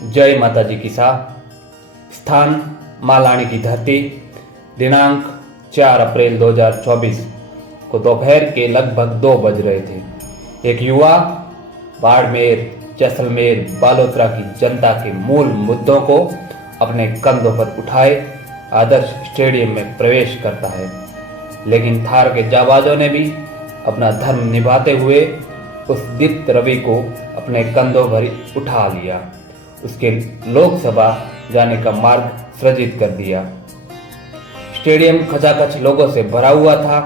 जय माता जी की सा। स्थान मालानी की धरती। दिनांक 4 अप्रैल 2024 को दोपहर के लगभग 2 बज रहे थे। एक युवा बाड़मेर, जैसलमेर, बालोतरा की जनता के मूल मुद्दों को अपने कंधों पर उठाए आदर्श स्टेडियम में प्रवेश करता है। लेकिन थार के जाबाजों ने भी अपना धर्म निभाते हुए उस दीप्त रवि को अपने कंधों पर उठा लिया, उसके लोकसभा जाने का मार्ग सृजित कर दिया। स्टेडियम खचाखच लोगों से भरा हुआ था।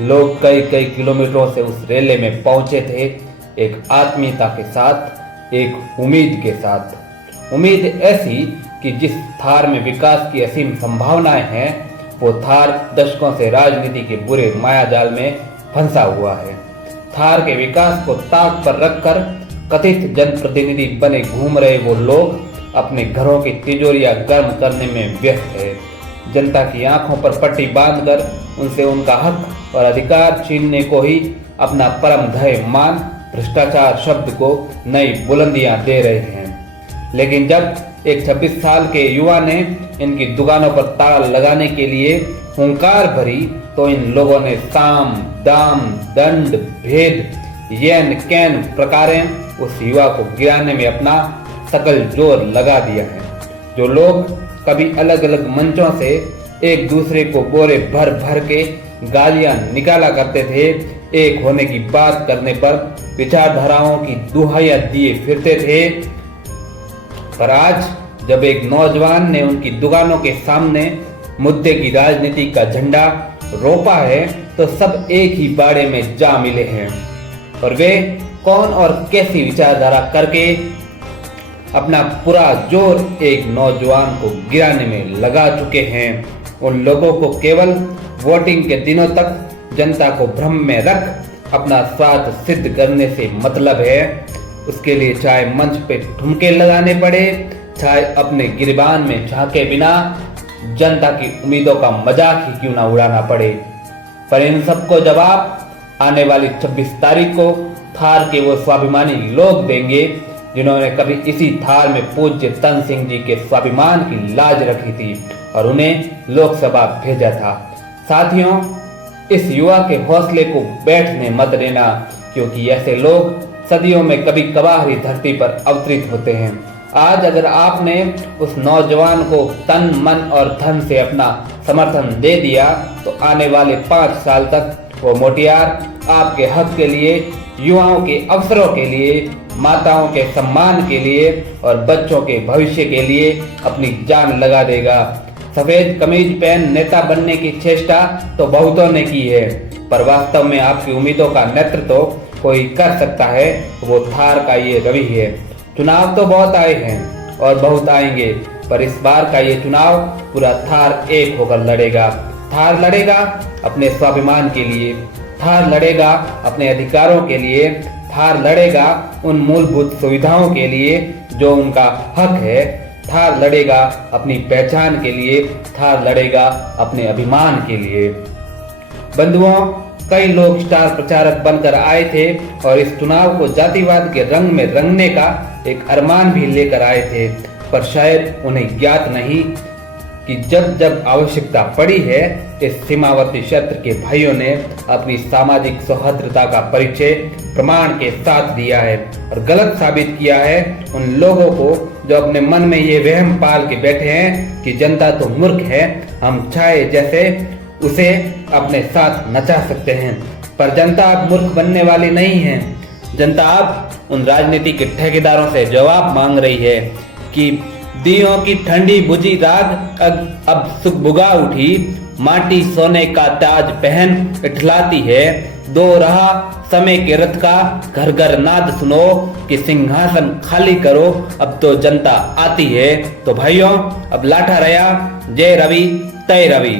लोग कई कई किलोमीटरों से उस रैली में पहुंचे थे, एक आत्मीयता के साथ, एक उम्मीद के साथ। उम्मीद ऐसी कि जिस थार में विकास की असीम संभावनाएं हैं, वो थार दशकों से राजनीति के बुरे मायाजाल में फंसा हुआ है। थार के विकास को ताक पर रखकर कथित जनप्रतिनिधि बने घूम रहे वो लोग अपने घरों की तिजोरियां गर्म करने में व्यस्त है। जनता की आंखों पर पट्टी बांधकर उनसे उनका हक और अधिकार छीनने को ही अपना परम ध्येय मान भ्रष्टाचार शब्द को नई बुलंदियां दे रहे हैं। लेकिन जब एक 26 साल के युवा ने इनकी दुकानों पर ताला लगाने के लिए हुंकार भरी, तो इन लोगों ने साम दाम दंड भेद येन कैन प्रकारें उस युवा को गिराने में अपना सकल जोर लगा दिया है। जो लोग कभी अलग अलग मंचों से एक दूसरे को बोरे भर भर के गालियां निकाला करते थे, एक होने की बात करने पर विचारधाराओं की दुहाइयां दिए फिरते थे, पर आज जब एक नौजवान ने उनकी दुकानों के सामने मुद्दे की राजनीति का झंडा रोपा है, तो सब एक ही बाड़े में जा मिले हैं। और वे कौन और कैसी विचारधारा करके अपना पूरा जोर एक नौजवान को गिराने में लगा चुके हैं। उन लोगों को केवल वोटिंग के दिनों तक जनता को भ्रम में रख अपना स्वार्थ सिद्ध करने से मतलब है। उसके लिए चाहे मंच पे ठुमके लगाने पड़े, चाहे अपने गिरबान में झांके बिना जनता की उम्मीदों का मजाक ही क्यों ना उड़ाना पड़े। पर इन सबको जवाब आने वाली 26 तारीख को थार के वो स्वाभिमानी लोग देंगे, जिन्होंने कभी इसी थार में पूज्य तन सिंह जी के स्वाभिमान की लाज रखी थी और उन्हें लोकसभा भेजा था। साथियों, इस युवा के हौसले को बैठने मत देना, क्योंकि ऐसे लोग सदियों में कभी कभार ही धरती पर अवतरित होते हैं। आज अगर आपने उस नौजवान को तन मन और धन से अपना समर्थन दे दिया, तो आने वाले 5 साल तक वो मोटियार आपके हक के लिए, युवाओं के अवसरों के लिए, माताओं के सम्मान के लिए और बच्चों के भविष्य के लिए अपनी जान लगा देगा। सफेद कमीज पहन नेता बनने की चेष्टा तो बहुतों ने की है, पर वास्तव में आपकी उम्मीदों का नेतृत्व कोई कर सकता है, वो थार का ये रवि है। चुनाव तो बहुत आए हैं और बहुत आएंगे, पर इस बार का ये चुनाव पूरा थार एक होकर लड़ेगा। थार लड़ेगा अपने स्वाभिमान के लिए, थार लड़ेगा अपने अधिकारों के लिए, थार लड़ेगा उन मूलभूत सुविधाओं के लिए जो उनका हक है, थार लड़ेगा अपनी पहचान के लिए, थार लड़ेगा अपने अभिमान के लिए। बंधुओं, कई लोग स्टार प्रचारक बनकर आए थे और इस चुनाव को जातिवाद के रंग में रंगने का एक अरमान भी लेकर आए थे, पर शायद उन्हें ज्ञात नहीं कि जब जब आवश्यकता पड़ी है, इस सीमावर्ती क्षेत्र के भाइयों ने अपनी सामाजिक सौहार्दता का परिचय प्रमाण के साथ दिया है और गलत साबित किया है उन लोगों को जो अपने मन में ये वहम पाल के बैठे हैं कि जनता तो मूर्ख है, हम चाहे जैसे उसे अपने साथ नचा सकते हैं। पर जनता अब मूर्ख बनने वाली नहीं है। जनता अब उन राजनीति के ठेकेदारों से जवाब मांग रही है कि दियों की ठंडी बुझी राग अब सुगबुगा उठी, माटी सोने का ताज पहन इठलाती है, दो रहा समय के रथ का घर घर नाद सुनो कि सिंहासन खाली करो, अब तो जनता आती है। तो भाइयों, अब लाठा रया, जय रवि तय रवि।